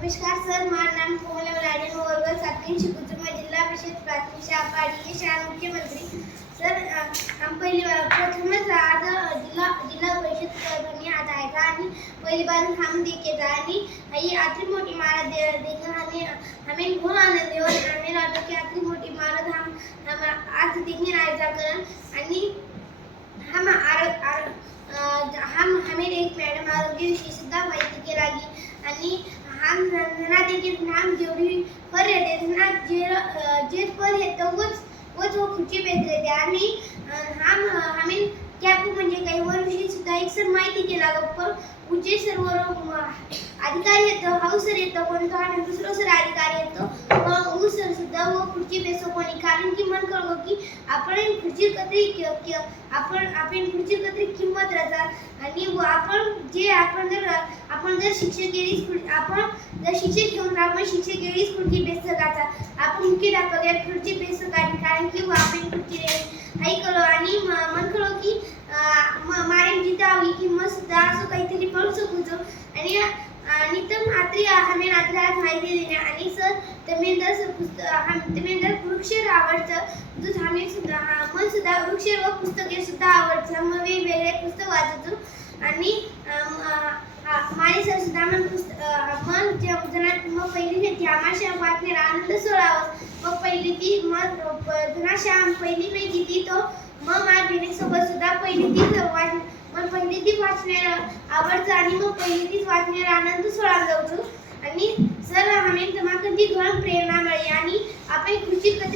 नमस्कार सर माझं नाम कोमल राजन वर्ग सातवी शिकुचुमा जिल्हा परिषद प्राथमिक शाळा पाडी शाळा मुख्यमंत्री. सर अ, पहिली प्रथमच आज जिल्हा जिल्हा परिषद करणे आज आहे का? आणि पहिली बार हम देखे था आणि ही आतली मोठी इमारत दे देखील आम्ही आम्ही खूप आनंदी होत आम्ही वाटतो की आतली मोठी इमारत हम हम आज देखील राहायचा कारण आणि हम आर आर अ, हम हमें एक मॅडम आरोग्याविषयी सुद्धा माहिती केली आम हम ना देखील नाम जेवढी फर येते ना जे जे फर येतं वच वच वो खुर्ची बेच येते आणि अ, हम आम्ही कॅप म्हणजे काही वरविषयी सुद्धा एक सर माहिती केला पण उच्च सर्व अधिकारी येतं हाऊ सर येतं कोणतं आणि दुसरं सर अधिकारी येतो मग ऊ सर सुद्धा व खुर्ची बेसो कोणी कारण की मन कळवं की आपण खुर्ची कधी क- क- आपण आपण खुर्ची कधी किंमत राहतात आणि आपण जे आपण जर आपण जर शिक्षक गेली खुर्ची आपण जर शिक्षक घेऊन आपण शिक्षक गेलीच खुर्ची बेसकाचा आपण दाखव या पुढची बेसक सकाळी कारण की आपण पुढची हाई कळलो आणि म- मन की अं, म- मारे जिथं हवी मग सुद्धा असं काहीतरी पण शकूचो आणि आणि तर मात्र आम्ही रात्री आज माहिती देणे आणि सर तमेंदर सर पुस्तक हम तमेंदर वृक्ष आवडतं जो आम्ही सुद्धा मन सुद्धा वृक्ष व पुस्तके सुद्धा आवडतं. मग वेगवेगळे पुस्तक वाचतो. आणि माझे सर सुद्धा मन पुस्तक मन जे- जना मग पहिली ते आमाशा वाचण्याला आनंद सोडावा. मग पहिली ती मग जनाशा पहिली मी किती तो मग माझ्या बहिणीसोबत सुद्धा पहिली ती वाच मग पहिली ती वाचण्याला आवडतं आणि मग पहिली तीच वाचण्याला आनंद सोडा जाऊ आणि सर आम्ही तुम्हाला कधी घन प्रेरणा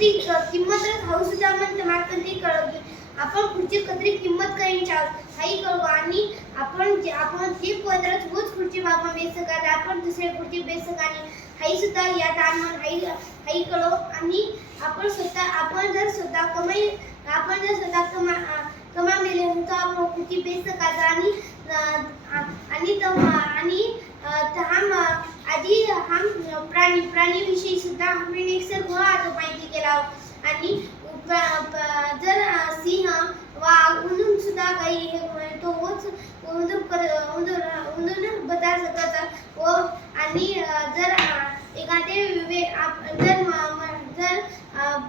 कत्री किंमत हाऊ सुद्धा मन तुम्हाला कळवली आपण खुर्ची कत्री किंमत करायची आहोत हाही कळू आणि आपण जे आपण जे पदरच तोच खुर्ची बाबा बेच सकाल आपण दुसऱ्या खुर्ची बेच सकाल हाई सुद्धा या दान हाई हाई कळो आणि आपण स्वतः आपण जर स्वतः कमाई आपण जर स्वतः कमा कमा मेले तर आपण खुर्ची बेच सकाल आणि तो आणि अं, त हम आधी हम प्राणी प्राणीविषयी सुद्धा आम्ही एक सर केला. आणि जर सिंह वाघ उंदून सुद्धा काही तो होच उंदूर कर उंदूर उंदूर बता सकत. व आणि जर एखादे आप जर जर अं,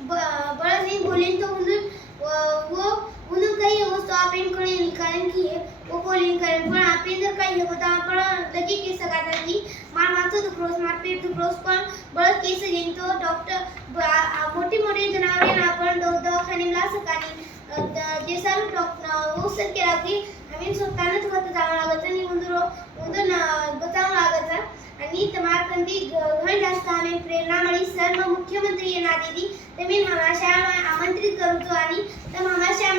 ब- बळ नाही बोलेन तो उंदूर व व उंदूर काही वस्तू आपण कळेल कारण की वो बोलेन करेन पण आपण जर काही होता आपण लगेच केस सकाळचा की मार माथं दुखरोस मार पेट दुखरोस पण बळ केस घेईन तो डॉक्टर मोठी मोठी जनावरे आपण दव- दवाखान्याला सकाळी जे सर डॉक्टर वो केला की आम्ही स्वतःनंच होत जावं लागत आणि उंदर उंदर बचावं लागत आणि तुम्हाला कंदी घण जास्त आम्ही प्रेरणा मिळी सर मग मुख्यमंत्री येणार दिली तर मी हमाशा आमंत्रित करतो आणि तर हमाशा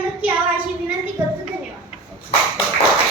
Thank you.